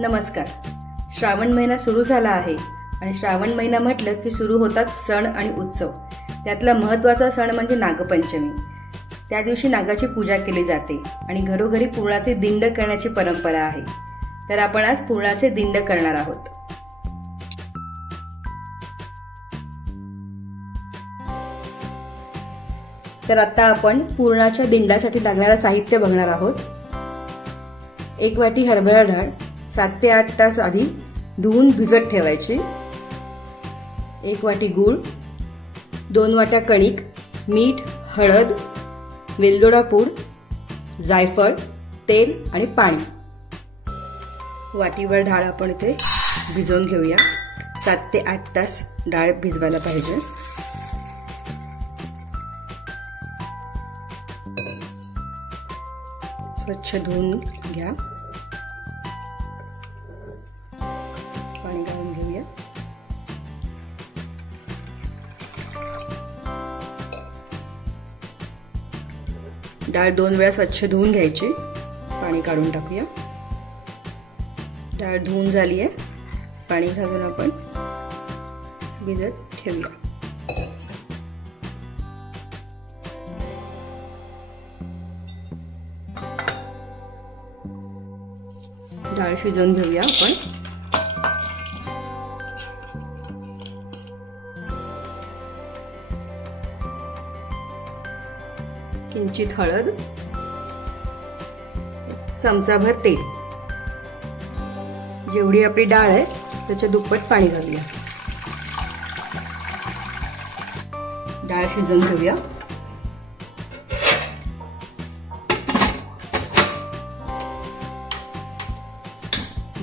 नमस्कार. श्रावण महिना सुरू झाला आहे आणि श्रावण महिना म्हटलं की सुरू होतात सण आणि उत्सव. त्यातला महत्त्वाचा सण म्हणजे नागपंचमी. त्या दिवशी नागाची पूजा केली जाते आणि घरोघरी पुरणाचे दिंड करण्याची परंपरा आहे. तर आपण आज पुरणाचे दिंड करणार आहोत. तर आता आपण पुरणाच्या दिंडासाठी लागणारे साहित्य बघणार आहोत. 1 वाटी हरभरा डाळ 7 ते 8 तास आधी धुवून भिजत ठेवायची. 1 वाटी गूळ, 2 वाट्या कणिक, मीठ, हळद, वेलदोडा पूड, जायफळ, तेल आणि पाणी. वाटीवर डाळ आपण इथे भिजवून घेऊया. 7 ते 8 तास डाळ भिजवायला पाहिजे. स्वच्छ धुवून घ्या. पाणी घालून घेऊया. डाळ 2 वेळा स्वच्छ धुवून घ्यायची. पाणी काढून टाकूया. डाळ धुवून झाली आहे. पाणी घालून आपण भिजत ठेवूया. डाळ शिजवून घेऊया आपण. किंचित हळद, चमचाभर तेल. जेवढी आपली डाळ आहे त्याच्या दुप्पट पाणी घालूया. डाळ शिजवून घेऊया.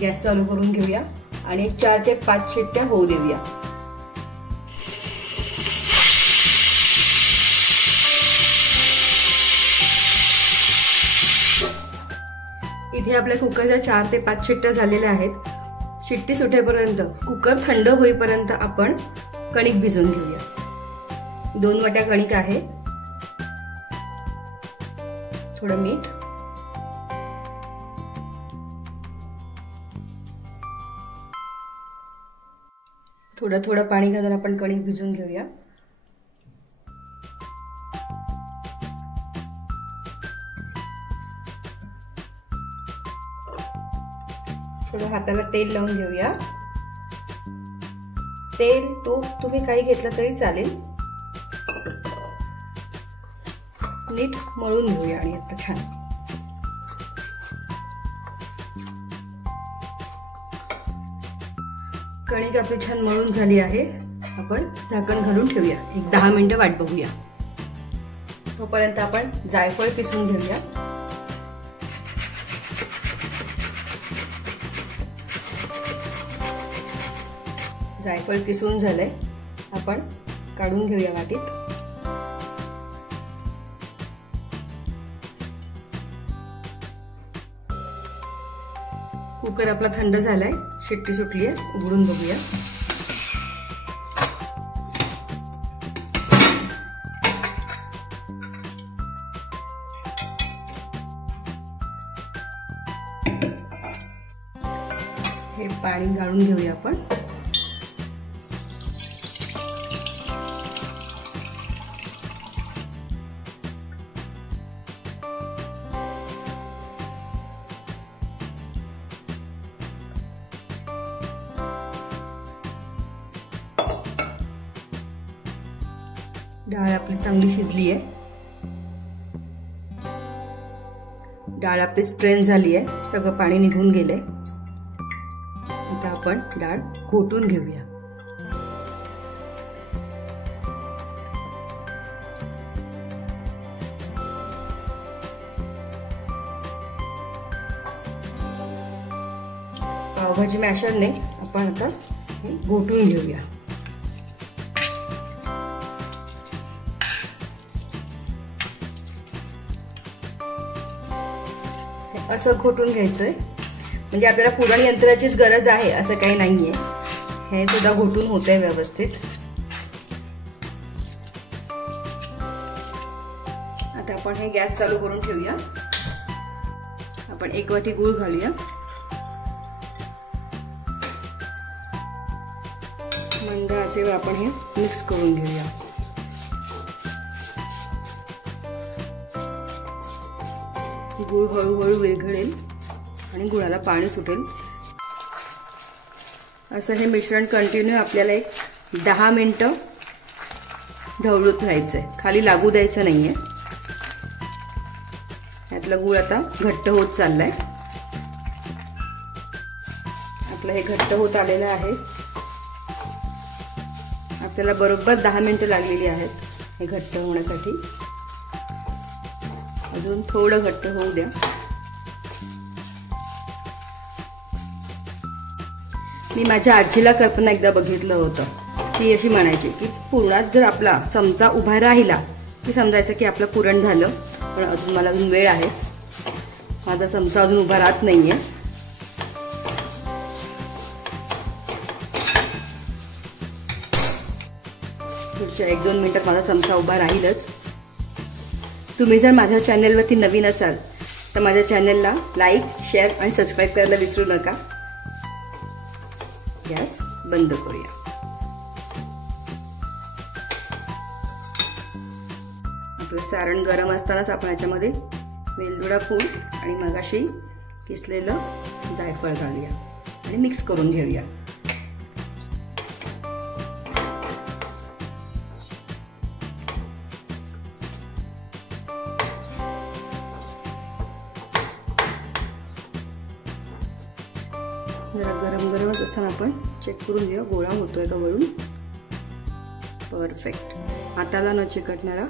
गॅस चालू करून घेऊया आणि 4 ते 5 शिट्ट्या होऊ देऊया. इथे आपल्या कुकरच्या 4 ते 5 शिट्ट्या झालेल्या आहेत. शिट्टी सुटेपर्यंत, कुकर थंड होईपर्यंत आपण कणिक भिजवून घेऊया. 2 वाट्या कणिक आहे. थोडं मीठ, थोडं थोडं पाणी घालून आपण कणिक भिजवून घेऊया. थोडं हाताला तेल लावून घेऊया. तेल, तूप तुम्ही काही घेतलं तरी चालेल. नीट मळून घेऊया आणि आता छान कणिक आपली छान मळून झाली आहे. आपण झाकण घालून ठेवूया. 10 मिनिटं वाट बघूया. तोपर्यंत आपण जायफळ किसून घेऊया. जायफळ किसून झालंय. आपण काढून घेऊया वाटीत. कुकर आपला थंड झालाय. शिट्टी सुटली आहे. उघडून बघूया. हे पाणी गाळून घेऊया आपण. डाळ आपली चांगली शिजली आहे. डाळ आपली स्ट्रेन झाली आहे. सगळं पाणी निघून गेलंय. आता आपण डाळ घोटून घेऊया. पावभाजी मॅशरने आपण आता घोटून घेऊया. असं घोटून घ्यायचंय. म्हणजे आपल्याला पुरण यंत्राचीच गरज आहे असं काही नाहीये. हे सुद्धा घोटून होतंय व्यवस्थित. आता आपण हे गॅस चालू करून ठेवूया. आपण 1 वाटी गूळ घालूया. मंद आचेवर आपण हे मिक्स करून घेऊया. गूळ हळूहळू विरघळेल आणि गुळाला पाणी सुटेल. असं हे मिश्रण कंटिन्यू आपल्याला एक 10 मिनिटं ढवळत राहायचंय, खाली लागू द्यायचं नाहीये. यातला गूळ आता घट्ट होत चाललाय. आपलं हे घट्ट होत आलेलं आहे. आपल्याला बरोबर 10 मिनिटं लागलेली आहेत हे घट्ट होण्यासाठी. अजून थोडं घट्ट होऊ द्या. मी माझ्या आजीला करताना एकदा बघितलं होतं. ती अशी म्हणायची की पुरणात जर आपला चमचा उभा राहिला की समजायचं की आपलं पुरण झालं. पण मला अजून वेळ आहे. माझा चमचा अजून उभा राहत नाहीये. पुढच्या 1-2 मिनिटात माझा चमचा उभा राहीलच. तुम्ही जर माझ्या चॅनलवरती नवीन असाल तर माझ्या चॅनलला लाईक, शेअर आणि सबस्क्राईब करायला विसरू नका. गॅस बंद करूया. आपलं सारण गरम असतानाच आपण याच्यामध्ये वेलदोडा पूड आणि मगाशी किसलेलं जायफळ घालूया आणि मिक्स करून घेऊया. जरा गरम गरमच असताना आपण चेक करून घेऊया गोळा होतोय का वरून. परफेक्ट. हाताला न चिकटणारा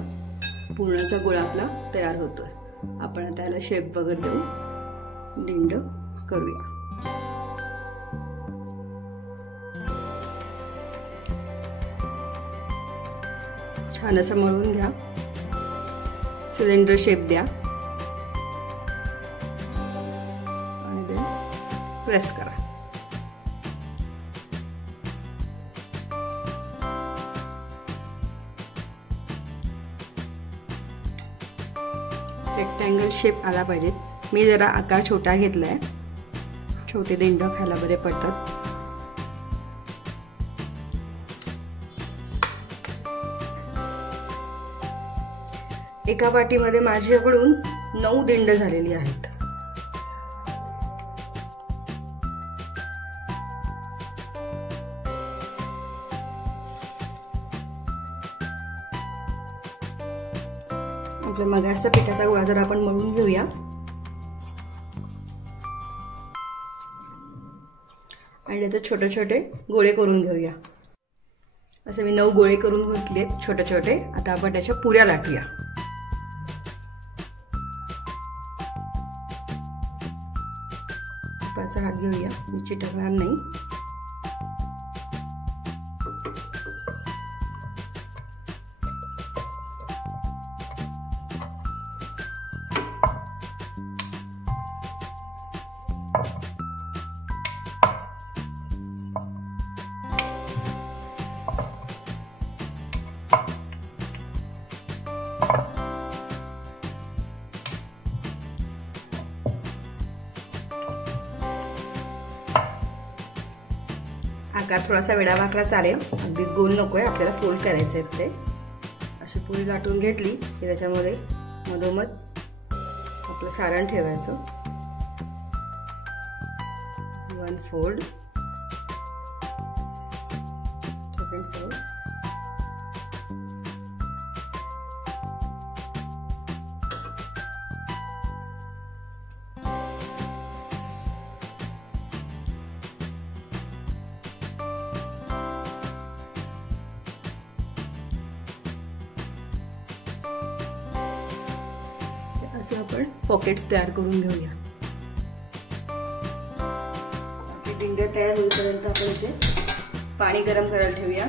पुरणाचा गोळा आपला तयार होतोय. आपण आता याला शेप वगैरे देऊन दिंड करूया. छान असं मळून घ्या. सिलेंडर शेप द्या आणि ते प्रेस करा. रेक्टँगल शेप आला पाहिजे. मी जरा आकार छोटा घेतलाय. छोटे दिंड खायला बरे पडतात. एका वाटीमध्ये माझ्याकडून 9 दिंड झालेली आहेत. आपल्या मगाचा पिठाचा गोळा जर आपण मळून घेऊया. आणि त्याचे छोटे छोटे गोळे करून घेऊया. असे मी 9 गोळे करून घेतले छोटे छोटे. आता आपण त्याच्या पुऱ्या लाटूया. तुपाचा हात घेऊया, मी चिटकणार नाही. आकार थोडासा वेडावाकडा चालेल, अगदीच गोल नकोय. आपल्याला फोल्ड करायचे आहेत ते. अशी पुरी लाटून घेतली की त्याच्यामध्ये मधोमध आपलं सारण ठेवायचं. 1 फोल्ड, 2nd फोल्ड, असे आपण पॉकेट्स तयार करून घेऊया. आपली डिंगर तयार होईपर्यंत आपण इथे पाणी गरम करायला ठेवूया.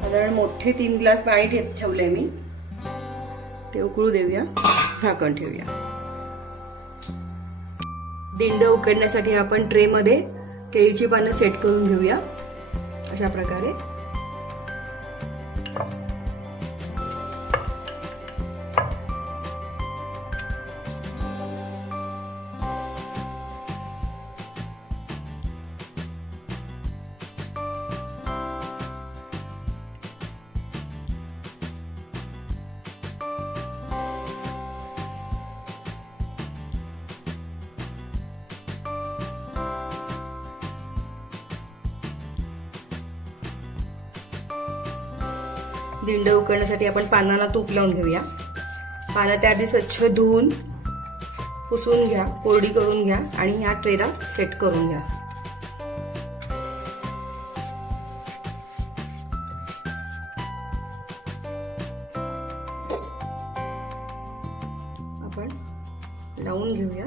साधारण मोठे 3 ग्लास पाणी ठेवलंय मी. ते उकळू देऊया. झाकण ठेवूया. डिंड उकडण्यासाठी आपण ट्रे मध्ये केळीची पानं सेट करून घेऊया. अशा प्रकारे दिंड उकडण्यासाठी आपण पानांना तूप लावून घेऊया। पानं त्याआधी स्वच्छ धुवून पुसून घ्या, कोरडी करून घ्या आणि ह्या ट्रेला सेट करून घ्या। आपण लावून घेऊया।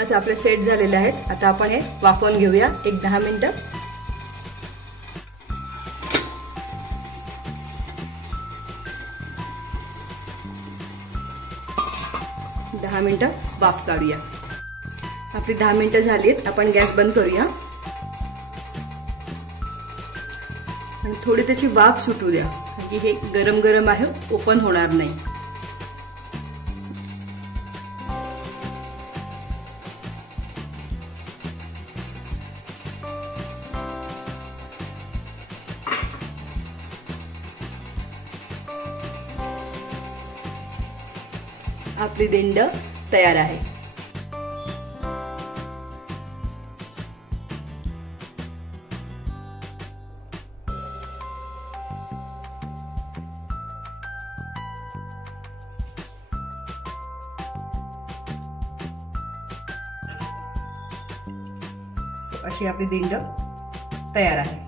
आज आपले सेट झालेले आहेत। आता आपण हे वाफवून घेऊया एक 10 मिनिटं। 10 मिनिटं वाफ काढूया। आपली 10 मिनिटं झालीत। आपण गॅस बंद करूया आणि थोडी त्याची वाफ सुटू द्या, कारण की हे गरम गरम आहे, ओपन होणार नाही। आपली दिंड तयार आहे। अशी आपली दिंड तयार आहे।